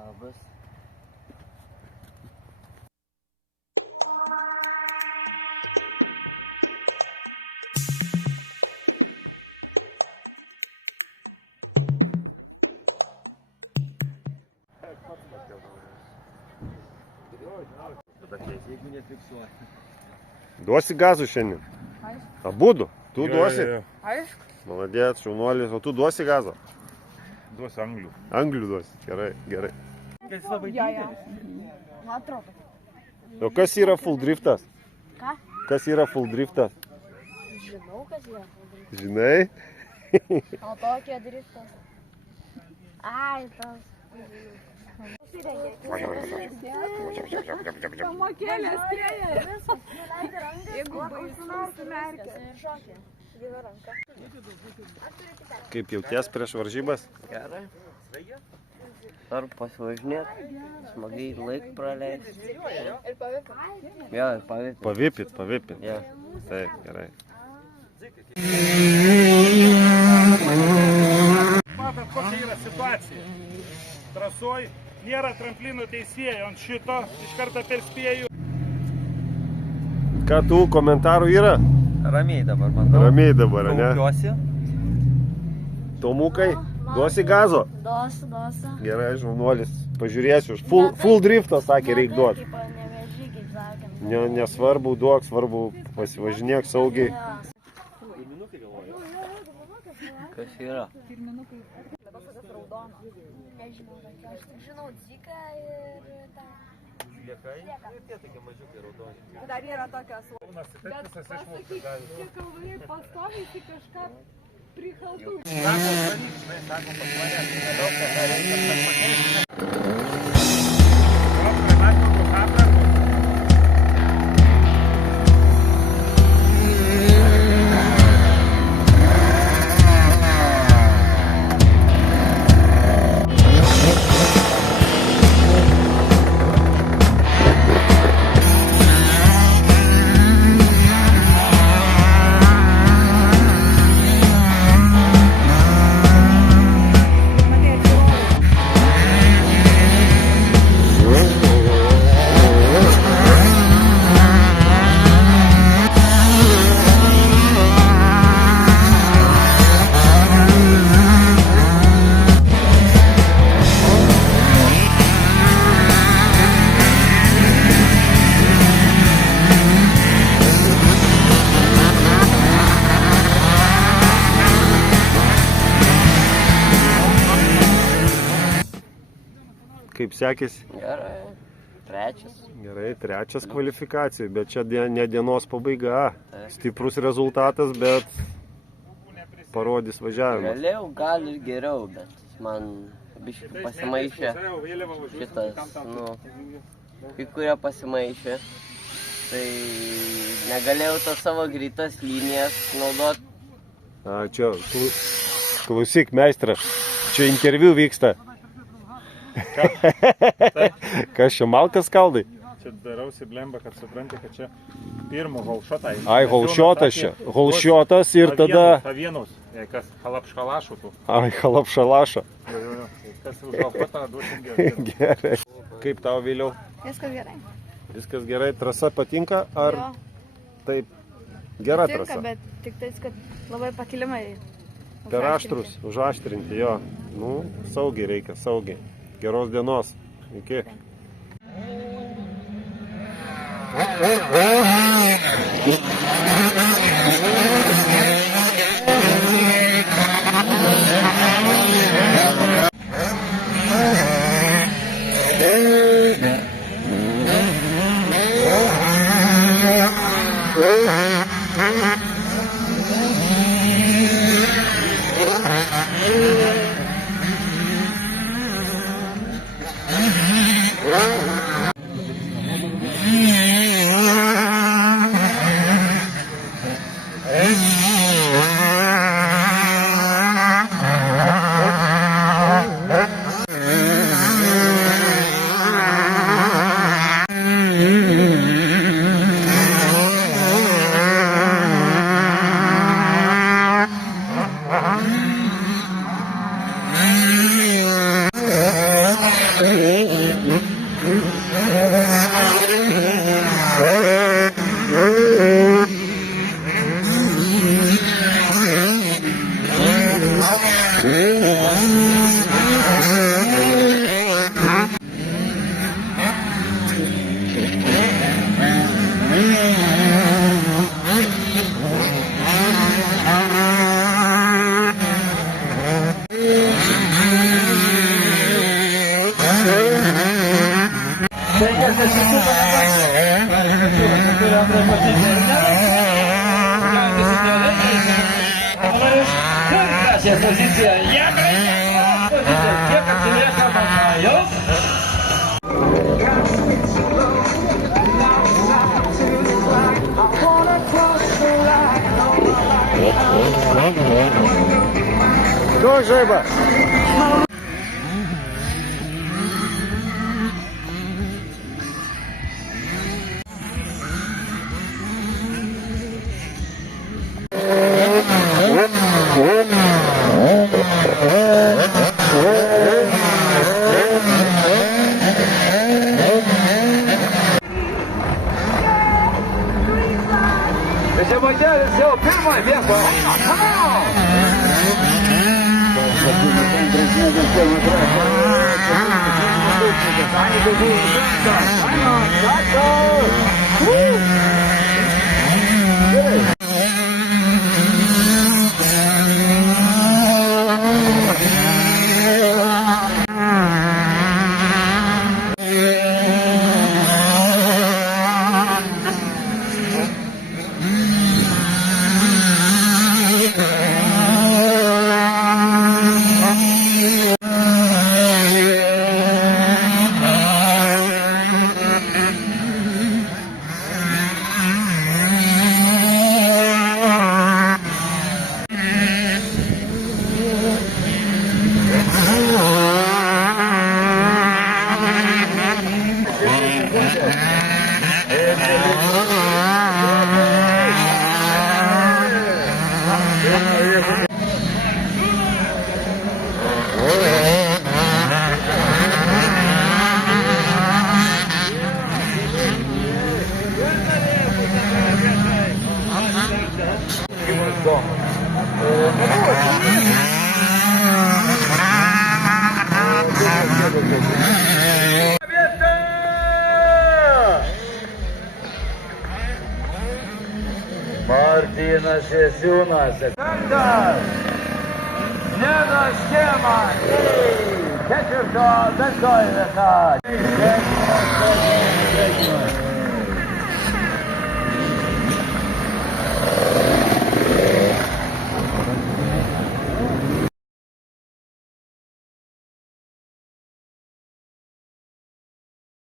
Labas. Jeigu nefiksuoja. Duosi gazų šiandien? Abudu? Tu duosi? Aišku. Maladėt, šaunuolis. O tu duosi gazą? Duosiu anglių. Anglių duosi. Gerai, gerai. Kas labai didelis. Man atrodo. O kas yra full driftas? Ką? Kas yra full driftas? Žinau, kas yra. Žinai? O tokie driftas. Ai, tas. Pamokėlės prieja. Jeigu baisus merkia. Kaip jauties prieš varžybas? Gerai. Ar pasivažinėt, smagiai laik praleisti. Ir pavipit. Jo, ir pavipit. Pavipit, pavipit. Jo. Taip, gerai. Matot, kokia yra situacija. Trasoj nėra tramplinų teisėjų, ant šito iš karto perspėju. Ką tų komentarų yra? Ramiai dabar, manau. Ramiai dabar, ne? Kaupiuosi. Tomukai, duosi gazo? Duosiu. Gerai, žaunuolis. Pažiūrėsiu. Full driftą sakė, reik duoti. Nesvarbu, duok, svarbu pasivažinėk saugiai. Kas yra? Dabar sakas raudono. Nežinau, bet aš žinau dziką ir tą. Liekai? Tie tokie mažiukai raudoni. Dar yra tokios. Bet pasakyk, čia kalvariai pastoviai kažką prikaltų. Sako, pavyks, sako, pas mane. Nedaug ką reikia, kad pakeisti. Gal, primatinku, kamerą. Kaip sekėsi? Gerai. Trečias. Gerai, trečias kvalifikacijai, bet čia ne dienos pabaiga. Stiprus rezultatas, bet parodys važiavimas. Galėjau gal ir geriau, bet man biškai pasimaišė šitas, kai kurie pasimaišė. Tai negalėjau tas savo greitas linijas naudot. Čia, klausyk, meistras, čia interviu vyksta. Kas čia, malkas skaldai? Čia darausi blemba, kad supranti, kad čia pirmo holšotą. Ai, holšotas čia. Holšotas ir tada... Pavienus, kas halapšalašų tų. Ai, halapšalašą. Kas už holšotą duosim gerai. Gerai. Kaip tau vėliau? Viskas gerai. Viskas gerai, trasa patinka ar Jo. taip gera Patinka, trasa? bet tik tais, kad labai pakilimai. Per aštrus, užaštrinti, jo. Nu, saugiai reikia, saugiai. Geros dienos. Iki. Trečiąją poziciją. Jekaterina poziciją. Kiek atsilieka Makajaus. Duok žaibą. Žemaitėlis jau pirmoje vietoje. Martynas Jasiūnas. Penktas. Nenas Škėmas. Ketvirto, penktoji vieta.